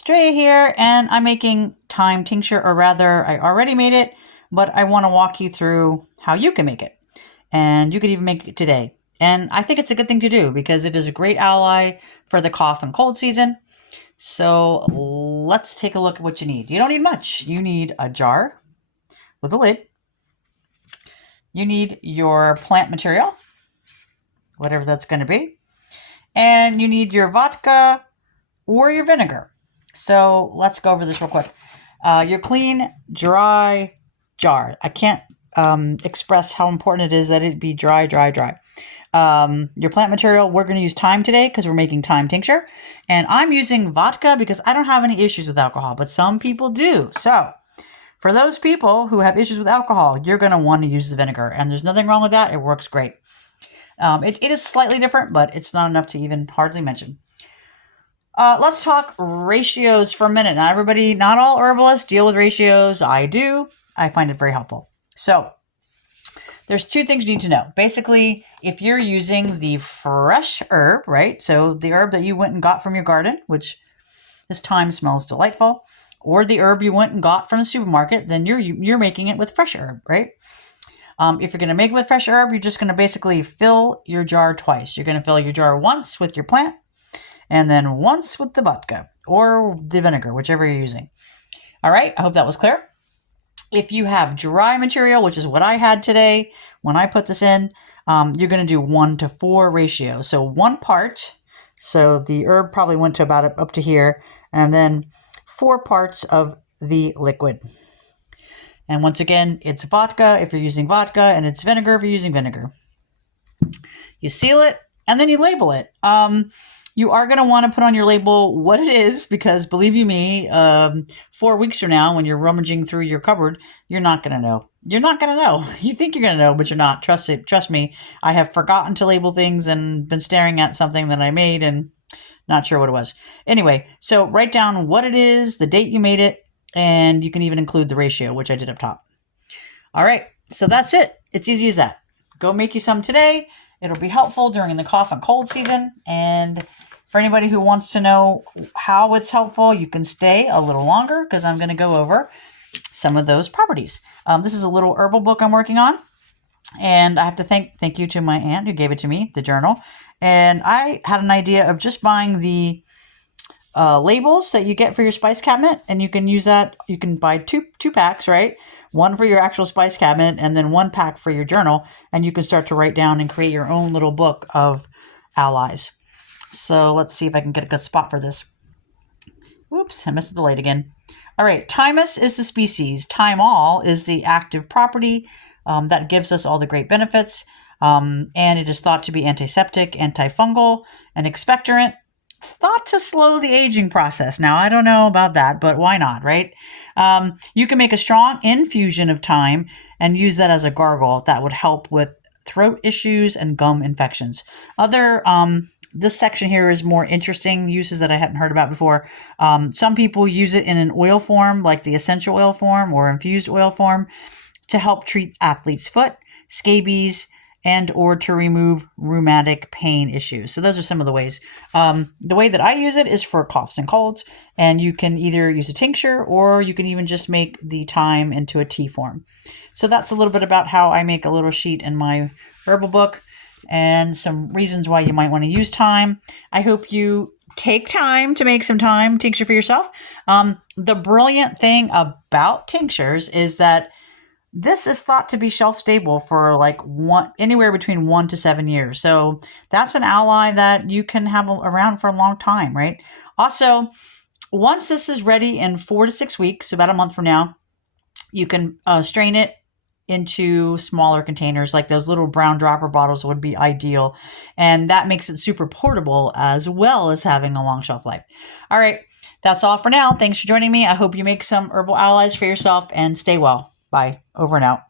Stray here, and I'm making thyme tincture, or rather, I already made it, but I want to walk you through how you can make it. And you could even make it today. And I think it's a good thing to do because it is a great ally for the cough and cold season. So let's take a look at what you need. You don't need much. You need a jar with a lid. You need your plant material, whatever that's going to be. And you need your vodka or your vinegar. So let's go over this real quick. Your clean, dry jar. I can't express how important it is that it be dry, dry, dry. Your plant material, we're going to use thyme today because we're making thyme tincture. And I'm using vodka because I don't have any issues with alcohol, but some people do. So for those people who have issues with alcohol, you're going to want to use the vinegar. And there's nothing wrong with that. It works great. It is slightly different, but it's not enough to even hardly mention. Let's talk ratios for a minute. Now, everybody, not all herbalists deal with ratios. I do. I find it very helpful. So there's two things you need to know. Basically, if you're using the fresh herb, right? So the herb that you went and got from your garden, which this thyme smells delightful, or the herb you went and got from the supermarket, then you're making it with fresh herb, right? If you're going to make it with fresh herb, you're just going to basically fill your jar twice. You're going to fill your jar once with your plant, and then once with the vodka or the vinegar, whichever you're using. All right, I hope that was clear. If you have dry material, which is what I had today when I put this in, you're going to do 1:4 ratio. So 1 part, so the herb probably went to about up to here, and then 4 parts of the liquid. And once again, it's vodka if you're using vodka, and it's vinegar if you're using vinegar. You seal it, and then you label it. You are going to want to put on your label what it is because, believe you me, 4 weeks from now when you're rummaging through your cupboard, you're not going to know. You're not going to know. You think you're going to know, but you're not. Trust me. I have forgotten to label things and been staring at something that I made and not sure what it was. Anyway, so write down what it is, the date you made it, and you can even include the ratio, which I did up top. All right, so that's it. It's easy as that. Go make you some today. It'll be helpful during the cough and cold season. And for anybody who wants to know how it's helpful, you can stay a little longer because I'm going to go over some of those properties. This is a little herbal book I'm working on. And I have to thank you to my aunt who gave it to me, the journal. And I had an idea of just buying the labels that you get for your spice cabinet. And you can use that. You can buy two packs, right? One for your actual spice cabinet and then 1 pack for your journal. And you can start to write down and create your own little book of allies. So let's see if I can get a good spot for this. Whoops, I messed with the light again. All right, thymus is the species. Thymol is the active property that gives us all the great benefits. And it is thought to be antiseptic, antifungal, and expectorant. It's thought to slow the aging process. Now, I don't know about that, but why not, right? You can make a strong infusion of thyme and use that as a gargle. That would help with throat issues and gum infections. This section here is more interesting uses that I hadn't heard about before. Some people use it in an oil form, like the essential oil form or infused oil form, to help treat athlete's foot, scabies, and or to remove rheumatic pain issues. So those are some of the ways. The way that I use it is for coughs and colds, and you can either use a tincture or you can even just make the thyme into a tea form. So that's a little bit about how I make a little sheet in my herbal book and some reasons why you might want to use thyme. I hope you take time to make some thyme tincture for yourself. The brilliant thing about tinctures is that this is thought to be shelf stable for anywhere between 1 to 7 years. So that's an ally that you can have around for a long time, right? Also, once this is ready in 4 to 6 weeks, about a month from now, you can strain it into smaller containers. Like those little brown dropper bottles would be ideal. And that makes it super portable as well as having a long shelf life. All right, that's all for now. Thanks for joining me. I hope you make some herbal allies for yourself and stay well. Bye. Over and out.